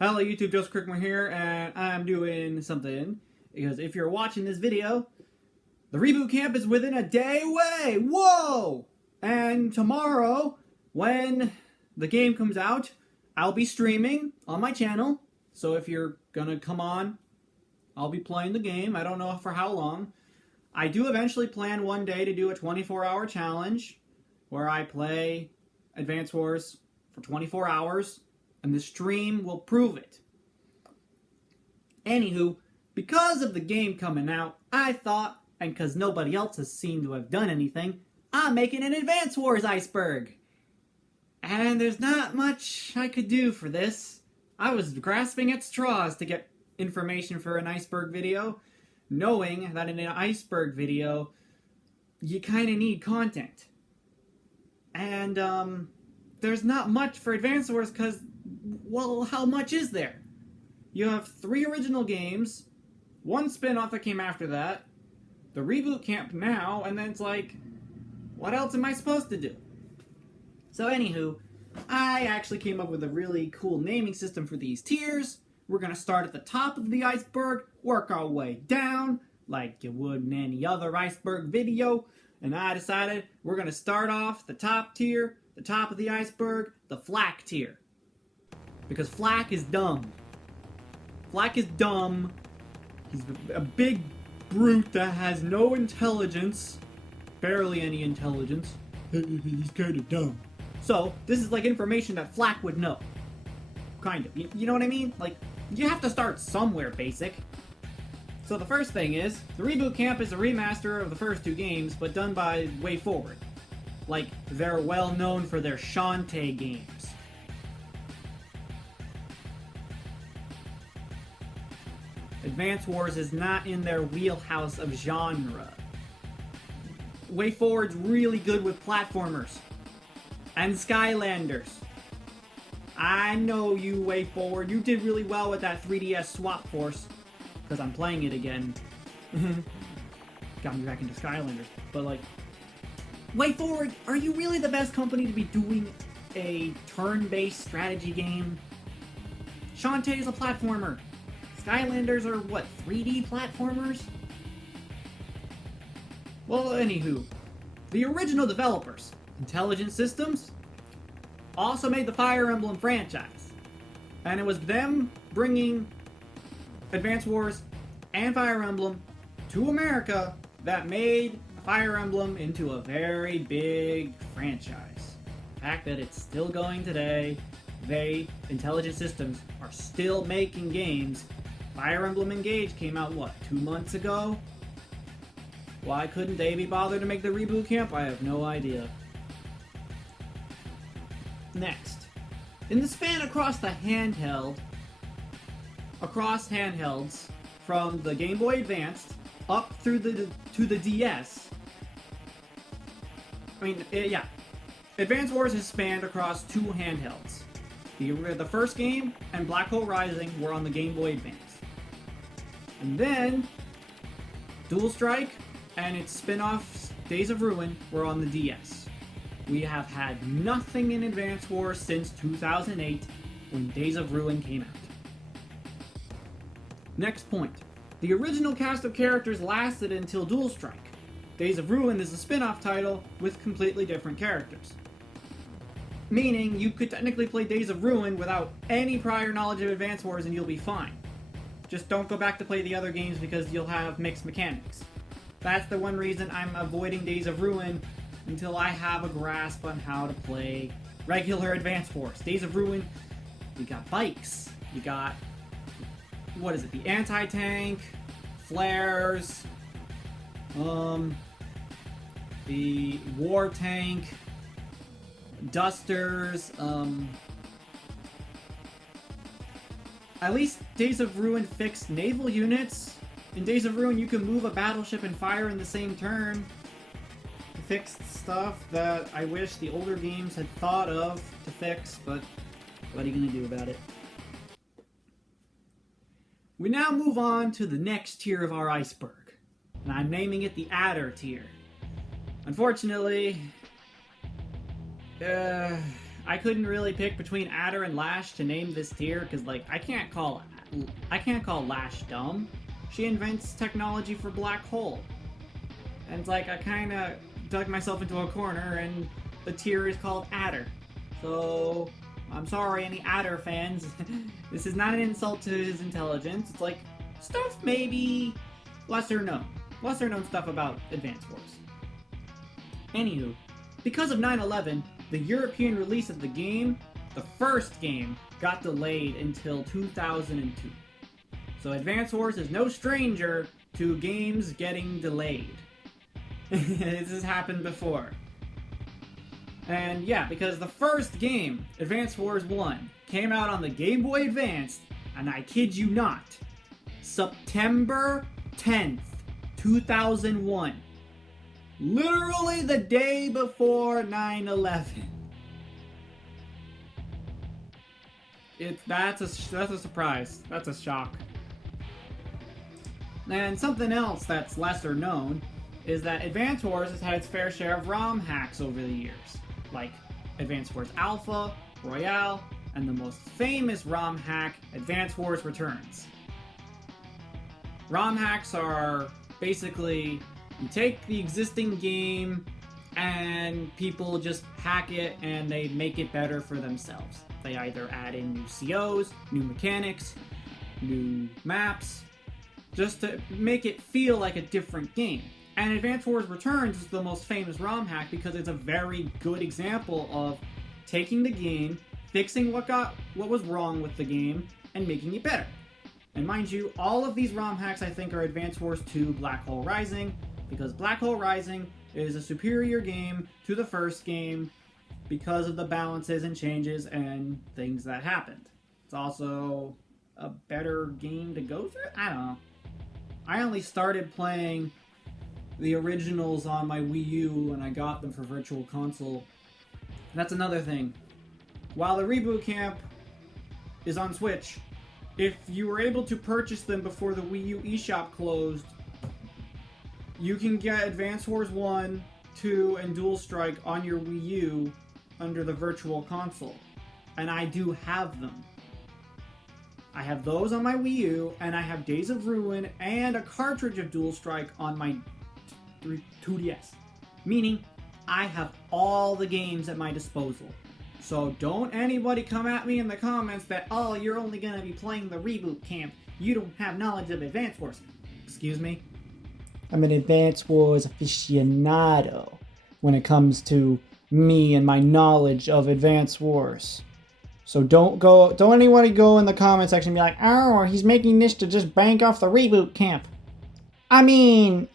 Hello YouTube, Joseph Crickmore here, and I'm doing something, because if you're watching this video, the reboot camp is within a day away! Whoa! And tomorrow, when the game comes out, I'll be streaming on my channel, so if you're gonna come on, I'll be playing the game. I don't know for how long. I do eventually plan one day to do a 24-hour challenge, where I play Advance Wars for 24 hours, and the stream will prove it. Anywho, because of the game coming out, I thought, and because nobody else has seemed to have done anything, I'm making an Advance Wars Iceberg. And there's not much I could do for this. I was grasping at straws to get information for an Iceberg video, knowing that in an Iceberg video, you kind of need content. And, there's not much for Advance Wars because, well, how much is there? You have 3 original games, 1 spin-off that came after that, the reboot camp now, and then it's like, what else am I supposed to do? So anywho, I actually came up with a really cool naming system for these tiers. We're going to start at the top of the iceberg, work our way down, like you would in any other iceberg video, and I decided we're going to start off the top tier, the top of the iceberg, the flak tier. Because Flak is dumb. Flak is dumb. He's a big brute that has no intelligence. Barely any intelligence. He's kind of dumb. So, this is like information that Flak would know. Kind of. You know what I mean? Like, you have to start somewhere basic. So the first thing is, the Reboot Camp is a remaster of the first 2 games, but done by Way Forward. Like, they're well known for their Shantae games. Advance Wars is not in their wheelhouse of genre. Way Forward's really good with platformers. And Skylanders. I know you, Way Forward. You did really well with that 3DS Swap Force. Because I'm playing it again. Got me back into Skylanders. But like, Way Forward, are you really the best company to be doing a turn-based strategy game? Shantae is a platformer. Skylanders are, what, 3D platformers? Well, anywho, the original developers, Intelligent Systems, also made the Fire Emblem franchise. And it was them bringing Advance Wars and Fire Emblem to America that made Fire Emblem into a very big franchise. The fact that it's still going today, Intelligent Systems, are still making games. Fire Emblem Engage came out, what, 2 months ago? Why couldn't they be bothered to make the reboot camp? I have no idea. Next. In the span across handhelds, from the Game Boy Advance up through to the DS, Advance Wars has spanned across 2 handhelds. The first game and Black Hole Rising were on the Game Boy Advance. And then, Dual Strike and its spin-off Days of Ruin were on the DS. We have had nothing in Advance Wars since 2008, when Days of Ruin came out. Next point. The original cast of characters lasted until Dual Strike. Days of Ruin is a spin-off title with completely different characters. Meaning, you could technically play Days of Ruin without any prior knowledge of Advance Wars and you'll be fine. Just don't go back to play the other games because you'll have mixed mechanics. That's the one reason I'm avoiding Days of Ruin until I have a grasp on how to play regular Advance Wars. Days of Ruin, you got bikes, you got, what is it, the anti-tank, flares, the war tank, dusters, at least Days of Ruin fixed naval units. In Days of Ruin, you can move a battleship and fire in the same turn. Fixed stuff that I wish the older games had thought of to fix, but what are you going to do about it? We now move on to the next tier of our iceberg, and I'm naming it the Adder tier. Unfortunately, I couldn't really pick between Adder and Lash to name this tier because, like, I can't call Lash dumb. She invents technology for black hole, and it's like I kind of dug myself into a corner, and the tier is called Adder. So I'm sorry, any Adder fans. This is not an insult to his intelligence. It's like stuff maybe lesser known stuff about Advance Wars. Anywho, because of 9/11, the European release of the game, the first game, got delayed until 2002. So Advance Wars is no stranger to games getting delayed. This has happened before. And yeah, because the first game, Advance Wars 1, came out on the Game Boy Advance, and I kid you not, September 10th, 2001. Literally the day before 9/11. That's a surprise. That's a shock. And something else that's lesser known is that Advance Wars has had its fair share of ROM hacks over the years, like Advance Wars Alpha, Royale, and the most famous ROM hack, Advance Wars Returns. ROM hacks are basically, you take the existing game and people just hack it and they make it better for themselves. They either add in new COs, new mechanics, new maps, just to make it feel like a different game. And Advance Wars Returns is the most famous ROM hack because it's a very good example of taking the game, fixing what was wrong with the game, and making it better. And mind you, all of these ROM hacks I think are Advance Wars 2 Black Hole Rising, because Black Hole Rising is a superior game to the first game because of the balances and changes and things that happened. It's also a better game to go through? I don't know. I only started playing the originals on my Wii U when I got them for Virtual Console. And that's another thing. While the Reboot Camp is on Switch, if you were able to purchase them before the Wii U eShop closed, you can get Advance Wars 1, 2, and Dual Strike on your Wii U under the Virtual Console. And I do have them. I have those on my Wii U, and I have Days of Ruin and a cartridge of Dual Strike on my 2DS. Meaning, I have all the games at my disposal. So don't anybody come at me in the comments that, oh, you're only going to be playing the Reboot Camp. You don't have knowledge of Advance Wars. Excuse me? I'm an Advance Wars aficionado when it comes to me and my knowledge of Advance Wars. So don't anybody go in the comment section and be like, oh, he's making this to just bank off the Reboot Camp. I mean,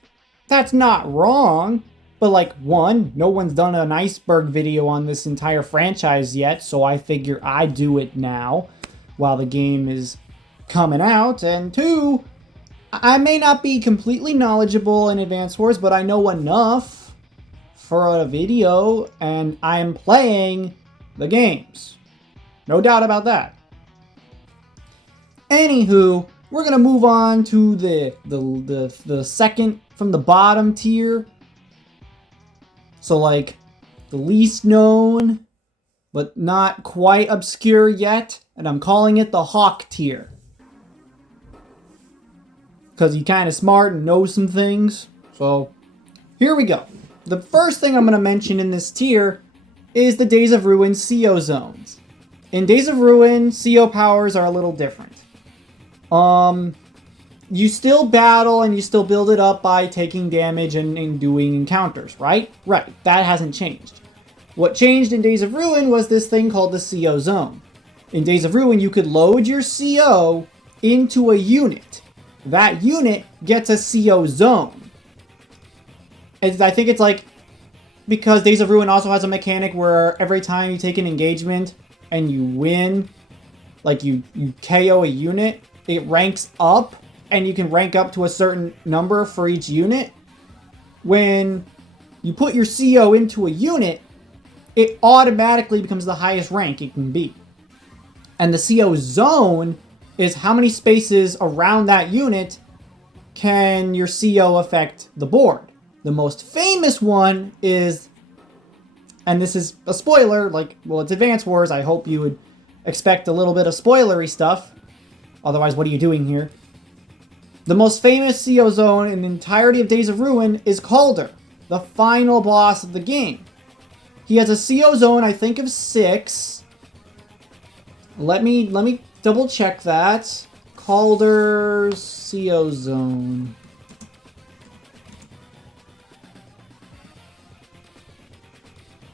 that's not wrong. But like, one, no one's done an Iceberg video on this entire franchise yet, so I figure I do it now while the game is coming out. And two, I may not be completely knowledgeable in Advance Wars, but I know enough for a video, and I am playing the games. No doubt about that. Anywho, we're gonna move on to the second from the bottom tier. So like the least known, but not quite obscure yet, and I'm calling it the Hawk tier. Because he's kind of smart and knows some things. So here we go. The first thing I'm going to mention in this tier is the Days of Ruin CO zones. In Days of Ruin, CO powers are a little different. You still battle and you still build it up by taking damage and doing encounters, right? Right, that hasn't changed. What changed in Days of Ruin was this thing called the CO zone. In Days of Ruin, you could load your CO into a unit. That unit gets a CO zone. And I think it's like, because Days of Ruin also has a mechanic where every time you take an engagement and you win, like you KO a unit, it ranks up. And you can rank up to a certain number for each unit. When you put your CO into a unit, it automatically becomes the highest rank it can be. And the CO zone is how many spaces around that unit can your CO affect the board. The most famous one is and this is a spoiler, like, well, it's Advance Wars, I hope you would expect a little bit of spoilery stuff. Otherwise, what are you doing here? The most famous CO zone in the entirety of Days of Ruin is Calder, the final boss of the game. He has a CO zone, I think, of 6. Let me double check that. Calder's CO zone.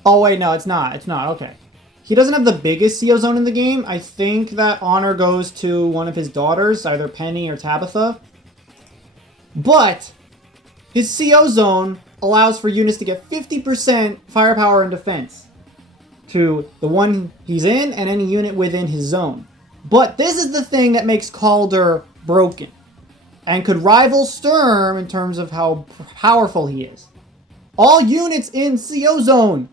Oh wait, no, it's not. It's not. Okay. He doesn't have the biggest CO zone in the game. I think that honor goes to one of his daughters, either Penny or Tabitha. But his CO zone allows for units to get 50% firepower and defense to the one he's in and any unit within his zone. But this is the thing that makes Calder broken and could rival Sturm in terms of how powerful he is. All units in CO zone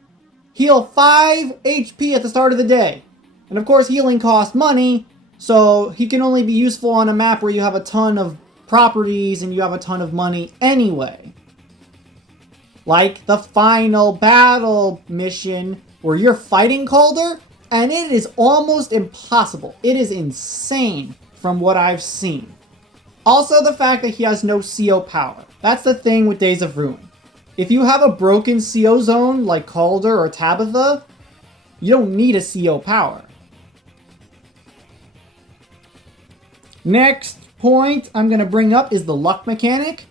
heal 5 HP at the start of the day. And of course, healing costs money, so he can only be useful on a map where you have a ton of properties and you have a ton of money anyway. Like the final battle mission where you're fighting Calder, and it is almost impossible. It is insane from what I've seen. Also, the fact that he has no CO power. That's the thing with Days of Ruin. If you have a broken CO zone like Calder or Tabitha, you don't need a CO power. Next point I'm going to bring up is the luck mechanic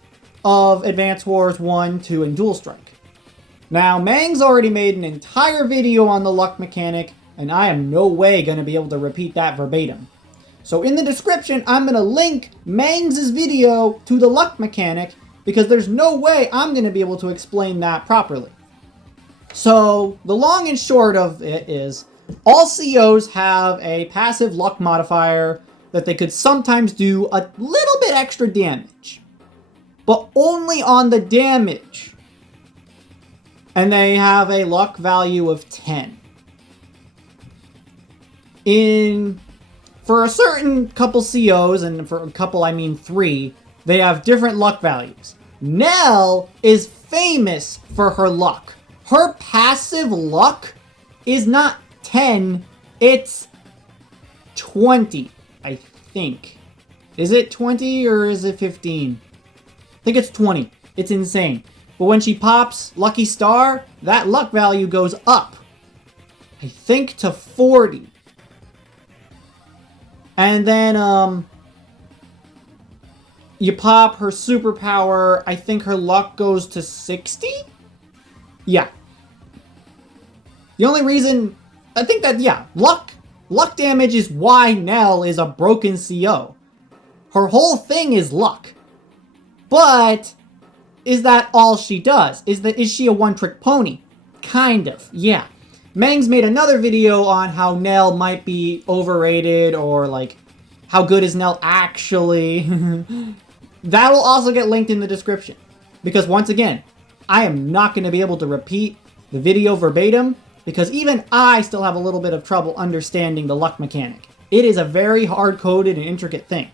of Advance Wars 1, 2, and Dual Strike. Now, Mangs already made an entire video on the luck mechanic, and I am no way going to be able to repeat that verbatim. So in the description, I'm going to link Mangs' video to the luck mechanic, because there's no way I'm going to be able to explain that properly. So, the long and short of it is, all COs have a passive luck modifier that they could sometimes do a little bit extra damage. But only on the damage. And they have a luck value of 10. For a certain couple COs, and for a couple I mean 3, they have different luck values. Nell is famous for her luck. Her passive luck is not 10, it's 20, I think. Is it 20 or is it 15? I think it's 20. It's insane. But when she pops Lucky Star, that luck value goes up. I think to 40. And then, you pop her superpower, I think her luck goes to 60? Yeah. The only reason, I think that, yeah, luck damage is why Nell is a broken CO. Her whole thing is luck. But, is that all she does? Is she a one-trick pony? Kind of, yeah. Mangs made another video on how Nell might be overrated, or like, how good is Nell actually? That will also get linked in the description. Because once again, I am not going to be able to repeat the video verbatim, because even I still have a little bit of trouble understanding the luck mechanic. It is a very hard-coded and intricate thing.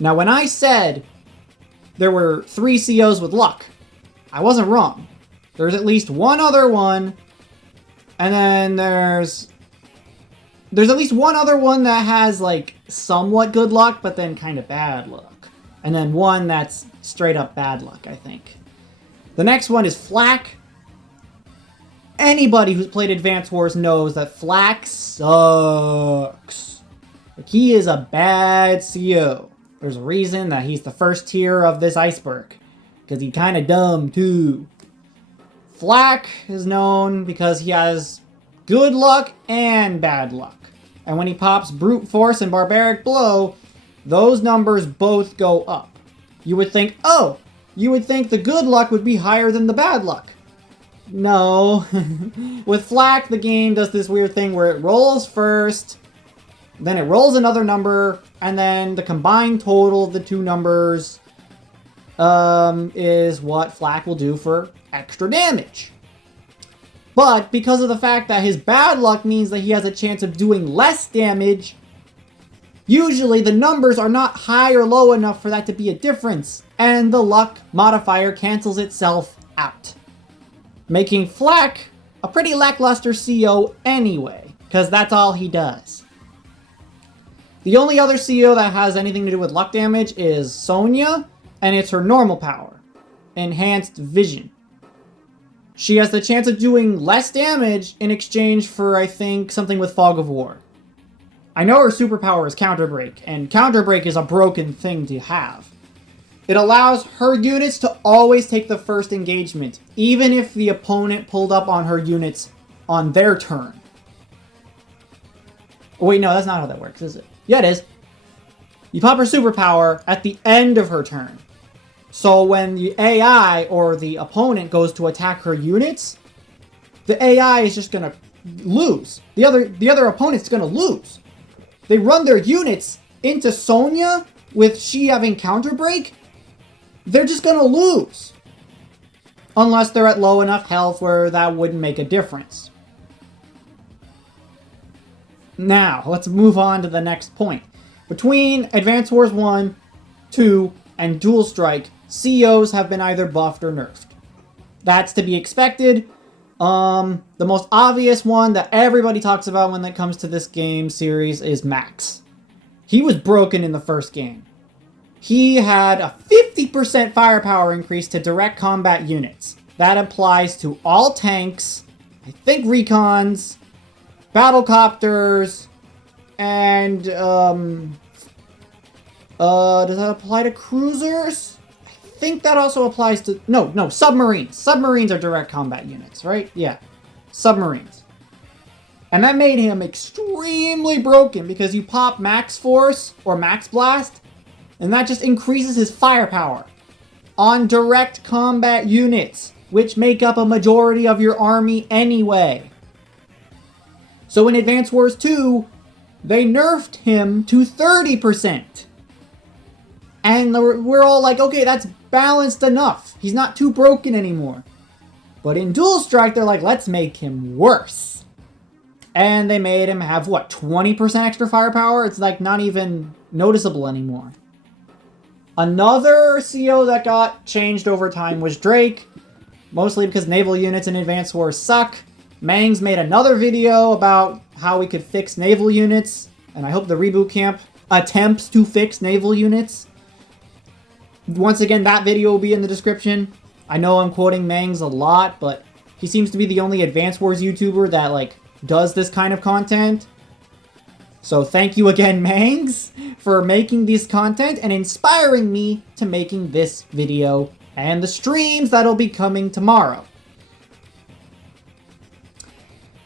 Now, when I said there were 3 COs with luck, I wasn't wrong. There's at least one other one, and then there's at least one other one that has, like, somewhat good luck, but then kind of bad luck. And then one that's straight up bad luck, I think. The next one is Flak. Anybody who's played Advance Wars knows that Flak sucks. Like, he is a bad CO. There's a reason that he's the first tier of this Iceberg. Because he's kind of dumb, too. Flak is known because he has good luck and bad luck. And when he pops Brute Force and Barbaric Blow, those numbers both go up. You would think, oh, you would think the good luck would be higher than the bad luck. No. With Flak, the game does this weird thing where it rolls first, then it rolls another number, and then the combined total of the two numbers is what Flak will do for extra damage. But because of the fact that his bad luck means that he has a chance of doing less damage, usually the numbers are not high or low enough for that to be a difference, and the luck modifier cancels itself out. making Flack a pretty lackluster CO anyway, because that's all he does. The only other CO that has anything to do with luck damage is Sonya, and it's her normal power, Enhanced Vision. She has the chance of doing less damage in exchange for, I think, something with Fog of War. I know her superpower is Counter Break, and Counter Break is a broken thing to have. It allows her units to always take the first engagement, even if the opponent pulled up on her units on their turn. Oh, wait, no, that's not how that works, is it? Yeah, it is. You pop her superpower at the end of her turn. So when the AI or the opponent goes to attack her units, the AI is just going to lose. The other opponent's going to lose. They run their units into Sonya with she having Counter Break, they're just going to lose. Unless they're at low enough health where that wouldn't make a difference. Now, let's move on to the next point. Between Advance Wars 1, 2, and Dual Strike, COs have been either buffed or nerfed. That's to be expected. The most obvious one that everybody talks about when it comes to this game series is Max. He was broken in the first game. He had a 50% firepower increase to direct combat units. That applies to all tanks, I think recons, battlecopters, and, does that apply to cruisers? I think that also applies to, no, submarines. Submarines are direct combat units, right? Yeah, submarines. And that made him extremely broken because you pop Max Force or Max Blast, and that just increases his firepower on direct combat units, which make up a majority of your army anyway. So in Advance Wars 2, they nerfed him to 30%. And we're all like, okay, that's balanced enough. He's not too broken anymore. But in Dual Strike, they're like, let's make him worse. And they made him have, 20% extra firepower? It's like not even noticeable anymore. Another CO that got changed over time was Drake. Mostly because naval units in Advance Wars suck. Mangs made another video about how we could fix naval units. And I hope the reboot camp attempts to fix naval units. Once again, that video will be in the description. I know I'm quoting Mangs a lot, but he seems to be the only Advance Wars YouTuber that, does this kind of content. So thank you again, Mangs, for making this content and inspiring me to making this video and the streams that'll be coming tomorrow.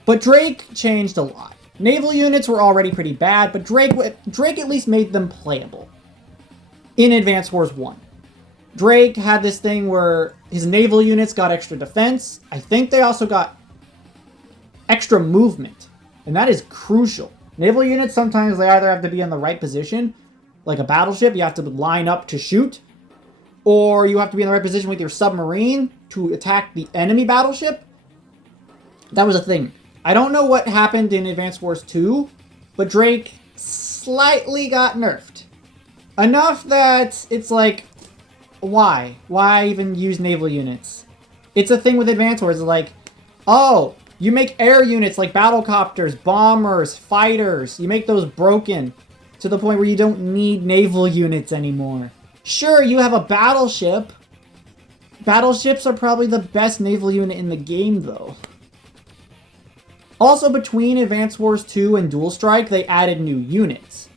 But Drake changed a lot. Naval units were already pretty bad, but Drake at least made them playable. In Advance Wars 1. Drake had this thing where his naval units got extra defense. I think they also got extra movement. And that is crucial. Naval units, sometimes they either have to be in the right position, like a battleship, you have to line up to shoot, or you have to be in the right position with your submarine to attack the enemy battleship. That was a thing. I don't know what happened in Advance Wars 2, but Drake slightly got nerfed. Enough that it's like, why? Why even use naval units? It's a thing with Advance Wars, it's like, oh, you make air units like battlecopters, bombers, fighters. You make those broken to the point where you don't need naval units anymore. Sure, you have a battleship. Battleships are probably the best naval unit in the game, though. Also, between Advance Wars 2 and Dual Strike, they added new units.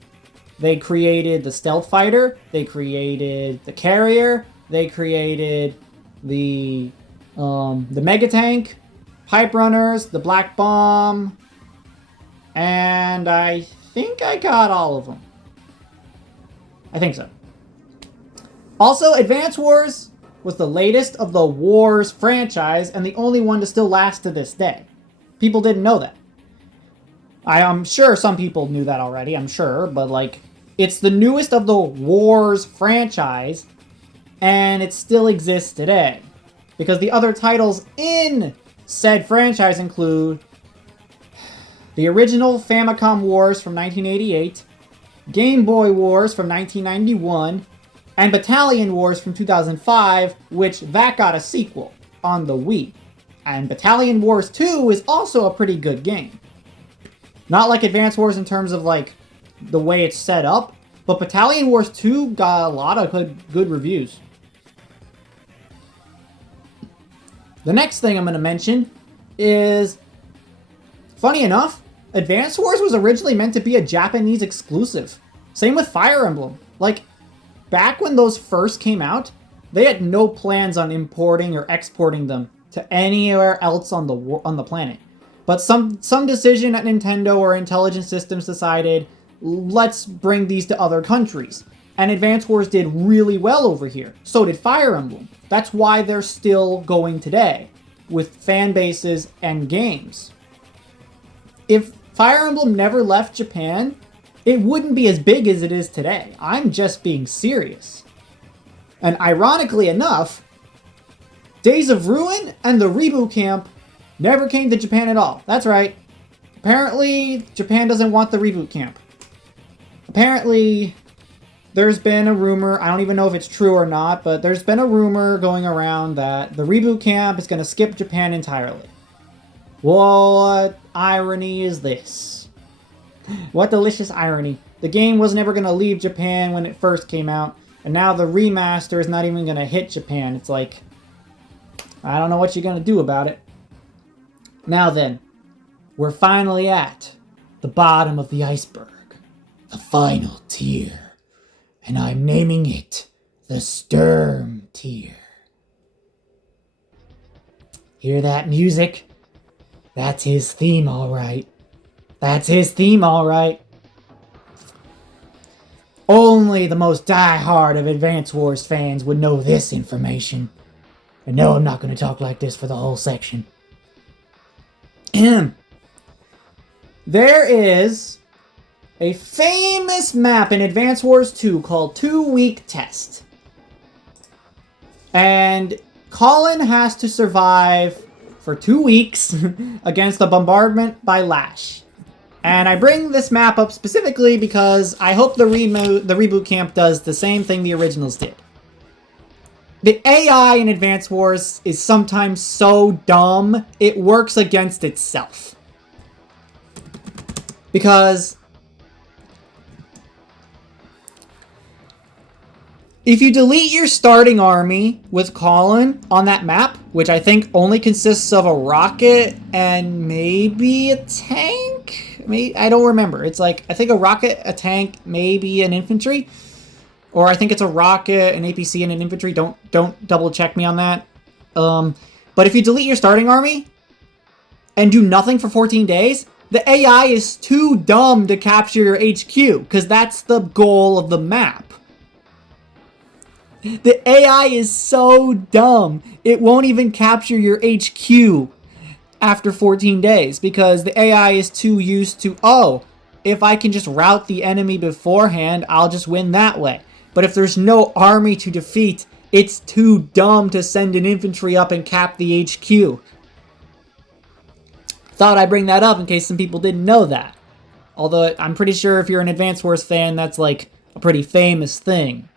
They created the Stealth Fighter, they created the Carrier, they created the Mega Tank, Pipe Runners, the Black Bomb, and I think I got all of them. I think so. Also, Advance Wars was the latest of the Wars franchise and the only one to still last to this day. People didn't know that. I'm sure some people knew that already, I'm sure, but it's the newest of the Wars franchise and it still exists today. Because the other titles in said franchise include the original Famicom Wars from 1988, Game Boy Wars from 1991, and Battalion Wars from 2005, which that got a sequel on the Wii. And Battalion Wars 2 is also a pretty good game. Not like Advance Wars in terms of like the way it's set up, but Battalion Wars 2 got a lot of good reviews. The next thing I'm going to mention is, funny enough, Advance Wars was originally meant to be a Japanese exclusive. Same with Fire Emblem. Like, back when those first came out, they had no plans on importing or exporting them to anywhere else on the planet. But some decision at Nintendo or Intelligent Systems decided, let's bring these to other countries. And Advance Wars did really well over here. So did Fire Emblem. That's why they're still going today, with fan bases and games. If Fire Emblem never left Japan, it wouldn't be as big as it is today. I'm just being serious. And ironically enough, Days of Ruin and the Reboot Camp never came to Japan at all. That's right. Apparently, Japan doesn't want the Reboot Camp. Apparently, there's been a rumor, I don't even know if it's true or not, but there's been a rumor going around that the Reboot Camp is going to skip Japan entirely. What irony is this? What delicious irony. The game was never going to leave Japan when it first came out, and now the remaster is not even going to hit Japan. It's like, I don't know what you're going to do about it. Now then, we're finally at the bottom of the iceberg. The final tier. And I'm naming it the Sturm tier. Hear that music? That's his theme, alright. That's his theme, alright. Only the most die-hard of Advance Wars fans would know this information. And no, I'm not going to talk like this for the whole section. There is a famous map in Advance Wars 2 called 2 Week Test. And Colin has to survive for 2 weeks against a bombardment by Lash. And I bring this map up specifically because I hope the Reboot Camp does the same thing the originals did. The AI in Advance Wars is sometimes so dumb, it works against itself. Because if you delete your starting army with Colin on that map, which I think only consists of a rocket and maybe a tank? I don't remember. It's like, I think a rocket, a tank, maybe an infantry. Or I think it's a rocket, an APC, and an infantry. Don't double check me on that. But if you delete your starting army and do nothing for 14 days, the AI is too dumb to capture your HQ, because that's the goal of the map. The AI is so dumb, it won't even capture your HQ after 14 days, because the AI is too used to, oh, if I can just rout the enemy beforehand, I'll just win that way. But if there's no army to defeat, it's too dumb to send an infantry up and cap the HQ. Thought I'd bring that up in case some people didn't know that. Although I'm pretty sure if you're an Advance Wars fan, that's like a pretty famous thing.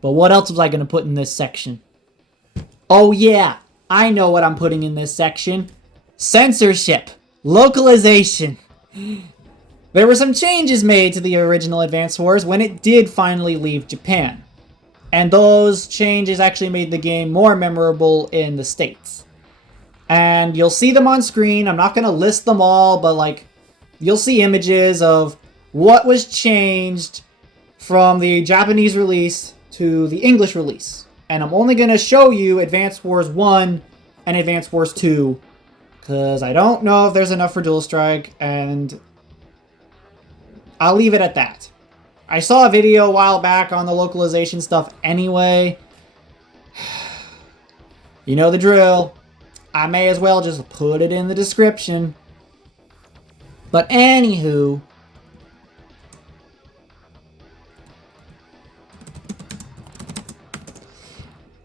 But what else was I going to put in this section? Oh yeah, I know what I'm putting in this section. Censorship. Localization. There were some changes made to the original Advance Wars when it did finally leave Japan. And those changes actually made the game more memorable in the States. And you'll see them on screen. I'm not going to list them all, but like, you'll see images of what was changed from the Japanese release to the English release. And I'm only going to show you Advance Wars 1 and Advance Wars 2, because I don't know if there's enough for Dual Strike, and I'll leave it at that. I saw a video a while back on the localization stuff anyway. You know the drill. I may as well just put it in the description. But anywho,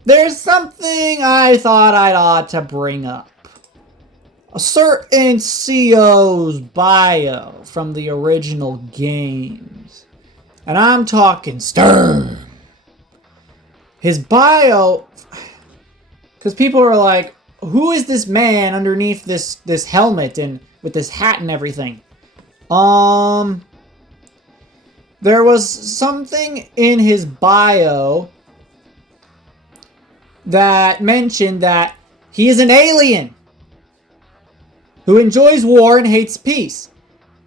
there's something I thought I ought to bring up. A certain CO's bio from the original games. And I'm talking Sturm. His bio, because people are like, who is this man underneath this helmet and with this hat and everything? There was something in his bio that mentioned that he is an alien who enjoys war and hates peace.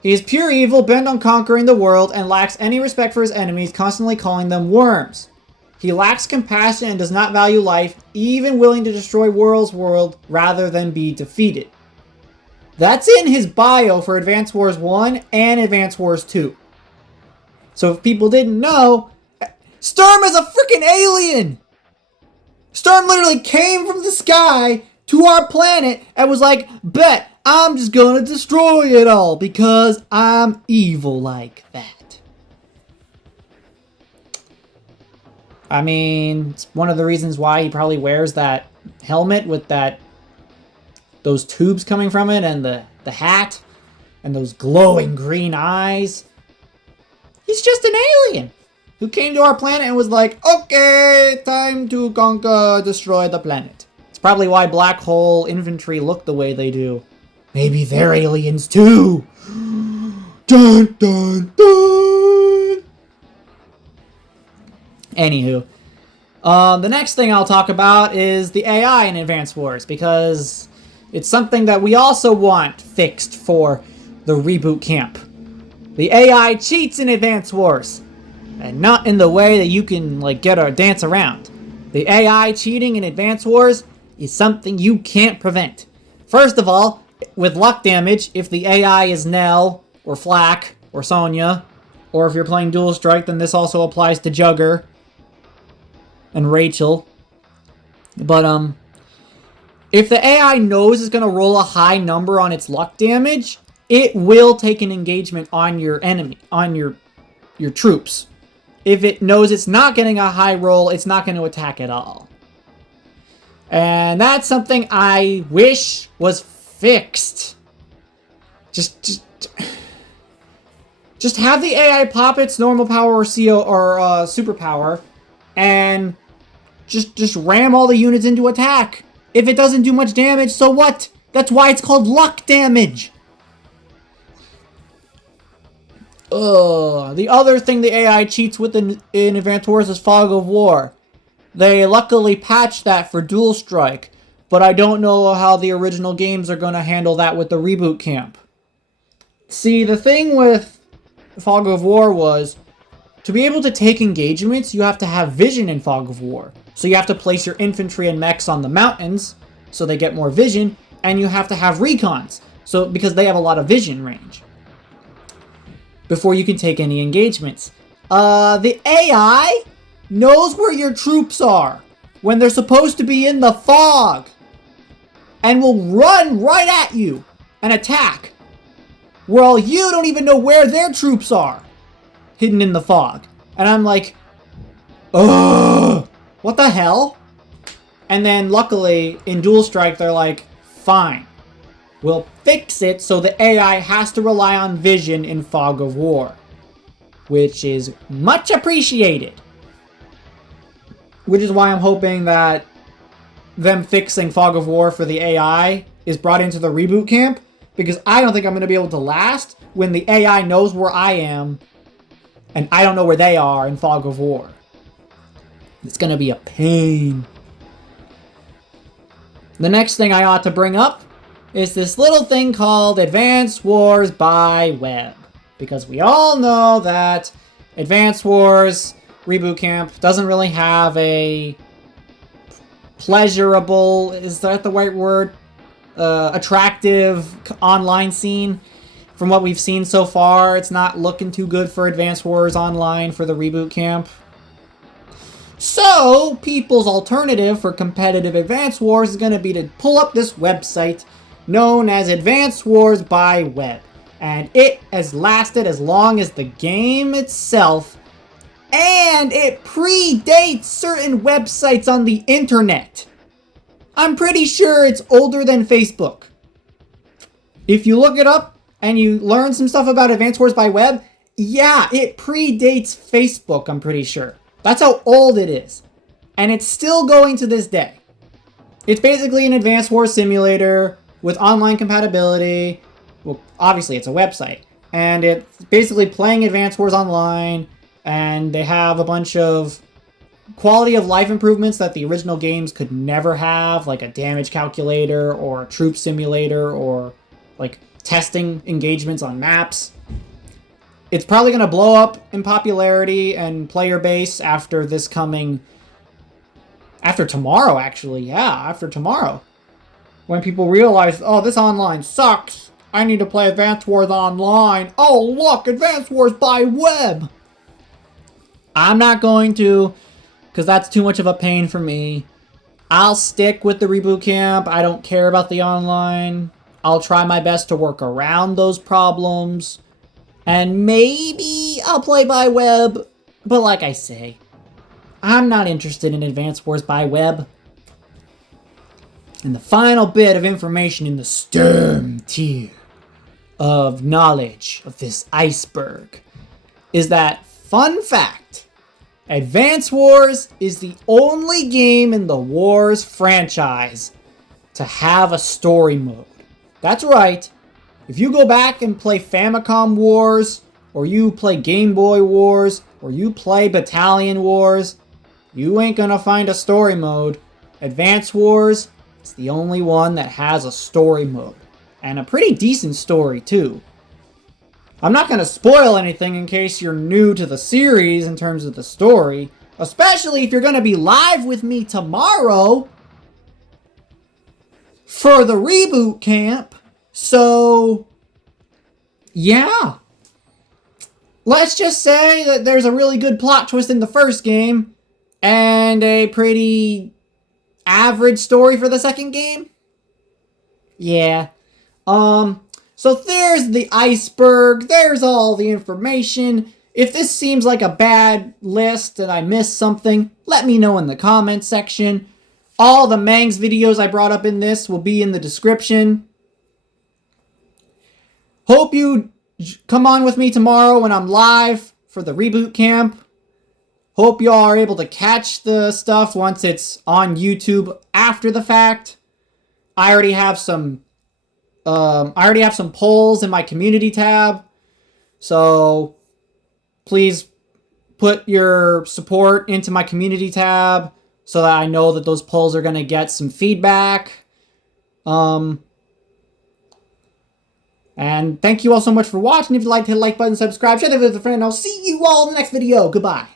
He is pure evil, bent on conquering the world, and lacks any respect for his enemies, constantly calling them worms. He lacks compassion and does not value life, even willing to destroy world rather than be defeated. That's in his bio for Advance Wars 1 and Advance Wars 2. So if people didn't know, Sturm is a freaking alien! Sturm literally came from the sky to our planet and was like, bet, I'm just gonna destroy it all because I'm evil like that. I mean, it's one of the reasons why he probably wears that helmet with those tubes coming from it and the hat and those glowing green eyes. He's just an alien who came to our planet and was like, okay, time to conquer, destroy the planet. It's probably why black hole infantry look the way they do. Maybe they're aliens too. Dun, dun, dun. Anywho, the next thing I'll talk about is the AI in Advance Wars, because it's something that we also want fixed for the reboot camp. The AI cheats in Advance Wars, and not in the way that you can get or dance around. The AI cheating in Advance Wars is something you can't prevent. First of all, with luck damage, if the AI is Nell, or Flak, or Sonya, or if you're playing Dual Strike, then this also applies to Jugger and Rachel. But, if the AI knows it's going to roll a high number on its luck damage, it will take an engagement on your enemy, on your troops. If it knows it's not getting a high roll, it's not going to attack at all. And that's something I wish was fixed. Just have the AI pop its normal power or CO or superpower, and just ram all the units into attack. If it doesn't do much damage, so what? That's why it's called luck damage. The other thing the AI cheats with in Advance Wars is Fog of War. They luckily patched that for Dual Strike, but I don't know how the original games are going to handle that with the reboot camp. See, the thing with Fog of War was, to be able to take engagements, you have to have vision in Fog of War. So you have to place your infantry and mechs on the mountains, so they get more vision, and you have to have recons, because they have a lot of vision range, before you can take any engagements. The AI knows where your troops are when they're supposed to be in the fog, and will run right at you and attack, while you don't even know where their troops are, hidden in the fog. And I'm like, ugh, what the hell? And then luckily in Dual Strike they're like, fine, we'll fix it so the AI has to rely on vision in Fog of War, which is much appreciated. Which is why I'm hoping that them fixing Fog of War for the AI is brought into the reboot camp, because I don't think I'm going to be able to last when the AI knows where I am and I don't know where they are in Fog of War. It's going to be a pain. The next thing I ought to bring up is this little thing called Advance Wars by Web. Because we all know that Advance Wars Reboot Camp doesn't really have a pleasurable, is that the right word? Attractive online scene. From what we've seen so far, it's not looking too good for Advance Wars Online for the Reboot Camp. So, people's alternative for competitive Advance Wars is going to be to pull up this website known as Advance Wars by Web. And it has lasted as long as the game itself, and it predates certain websites on the internet. I'm pretty sure it's older than Facebook. If you look it up and you learn some stuff about Advance Wars by Web, yeah, it predates Facebook, I'm pretty sure. That's how old it is. And it's still going to this day. It's basically an Advance Wars simulator with online compatibility. Well, obviously it's a website. And it's basically playing Advance Wars online, and they have a bunch of quality of life improvements that the original games could never have, like a damage calculator or a troop simulator or like testing engagements on maps. It's probably going to blow up in popularity and player base after tomorrow, actually. Yeah, after tomorrow. When people realize, oh, this online sucks. I need to play Advance Wars online. Oh, look, Advance Wars by web. I'm not going to, because that's too much of a pain for me. I'll stick with the reboot camp. I don't care about the online. I'll try my best to work around those problems. And maybe I'll play by web. But like I say, I'm not interested in Advance Wars by web. And the final bit of information in the STEM tier of knowledge of this iceberg is that, fun fact, Advance Wars is the only game in the Wars franchise to have a story mode. That's right. If you go back and play Famicom Wars, or you play Game Boy Wars, or you play Battalion Wars, you ain't gonna find a story mode. Advance Wars is the only one that has a story mode. And a pretty decent story, too. I'm not going to spoil anything in case you're new to the series in terms of the story. Especially if you're going to be live with me tomorrow for the reboot camp. So, yeah. Let's just say that there's a really good plot twist in the first game and a pretty average story for the second game. Yeah. So there's the iceberg. There's all the information. If this seems like a bad list and I missed something, let me know in the comments section. All the Mangs videos I brought up in this will be in the description. Hope you come on with me tomorrow when I'm live for the reboot camp. Hope y'all are able to catch the stuff once it's on YouTube after the fact. I already have some polls in my community tab. So please put your support into my community tab so that I know that those polls are going to get some feedback. And thank you all so much for watching. If you liked, hit the like button, subscribe, share the video with a friend, and I'll see you all in the next video. Goodbye.